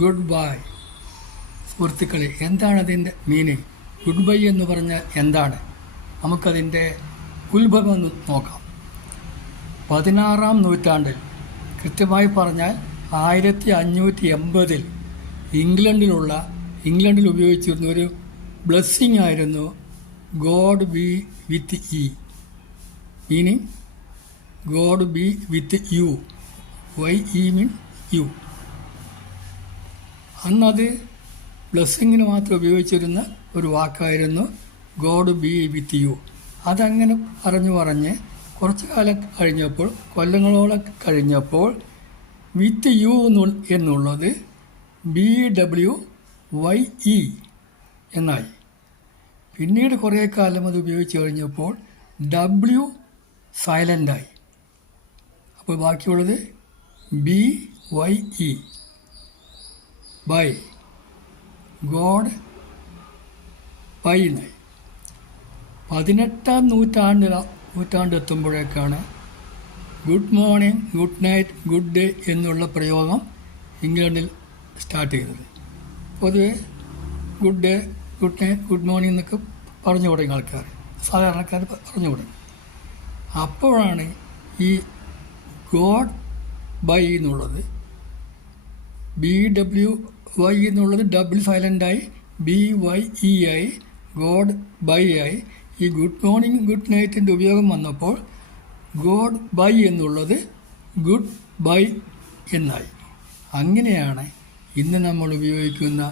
Good bye. സുഹൃത്തുക്കളെ, എന്താണ് അതിൻ്റെ മീനിങ്? ഗുഡ് ബൈ എന്ന് പറഞ്ഞാൽ എന്താണ്? നമുക്കതിൻ്റെ ഉത്ഭവം ഒന്ന് നോക്കാം. 16-ാം നൂറ്റാണ്ടിൽ, കൃത്യമായി പറഞ്ഞാൽ 1580-ൽ ഇംഗ്ലണ്ടിൽ ഉപയോഗിച്ചിരുന്ന ഒരു ബ്ലെസ്സിങ് ആയിരുന്നു God B with E. Meaning God B with you. YE mean you. അന്നത് ബ്ലെസ്സിങ്ങിന് മാത്രം ഉപയോഗിച്ചിരുന്ന ഒരു വാക്കായിരുന്നു ഗോഡ് ബി വിത്ത് യു. അതങ്ങനെ പറഞ്ഞ് കുറച്ച് കാലം കഴിഞ്ഞപ്പോൾ, കൊല്ലങ്ങളോളം കഴിഞ്ഞപ്പോൾ, വിത്ത് യു എന്നുള്ളത് BWYE എന്നായി. പിന്നീട് കുറേ കാലം അത് ഉപയോഗിച്ച് കഴിഞ്ഞപ്പോൾ W സൈലൻ്റായി. അപ്പോൾ ബാക്കിയുള്ളത് BYE, ബൈ. ഗോഡ് ബൈ എന്നായി. 18-ാം നൂറ്റാണ്ട് എത്തുമ്പോഴേക്കാണ് good morning, good night, good day എന്നുള്ള പ്രയോഗം ഇംഗ്ലണ്ടിൽ സ്റ്റാർട്ട് ചെയ്തത്. പൊതുവെ good day, good night, good morning എന്നൊക്കെ പറഞ്ഞു തുടങ്ങിയ ആൾക്കാർ, സാധാരണക്കാർ പറഞ്ഞു തുടങ്ങി. അപ്പോഴാണ് ഈ ഗോഡ് ബൈ എന്നുള്ളത്, BWY എന്നുള്ളത് W സൈലൻ്റായി BYE ആയി, ഗോഡ് ബൈ ആയി. ഈ ഗുഡ് മോർണിംഗ്, ഗുഡ് നൈറ്റിൻ്റെ ഉപയോഗം വന്നപ്പോൾ ഗോഡ് ബൈ എന്നുള്ളത് ഗുഡ് ബൈ എന്നായി. അങ്ങനെയാണ് ഇന്ന് നമ്മൾ ഉപയോഗിക്കുന്ന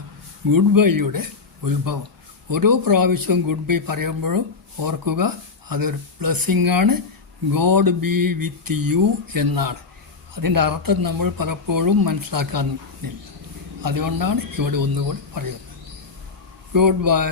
ഗുഡ് ബൈയുടെ ഉത്ഭവം. ഓരോ പ്രാവശ്യവും ഗുഡ് ബൈ പറയുമ്പോഴും ഓർക്കുക, അതൊരു ബ്ലെസ്സിങ് ആണ്. ഗോഡ് ബി വിത്ത് യു എന്നാണ്. അതിൻ്റെ അർത്ഥം നമ്മൾ പലപ്പോഴും മനസ്സിലാക്കാനില്ല. അതുകൊണ്ടാണ് ഇവിടെ ഒന്നുകൂടി പറയുന്നത്. Good bye.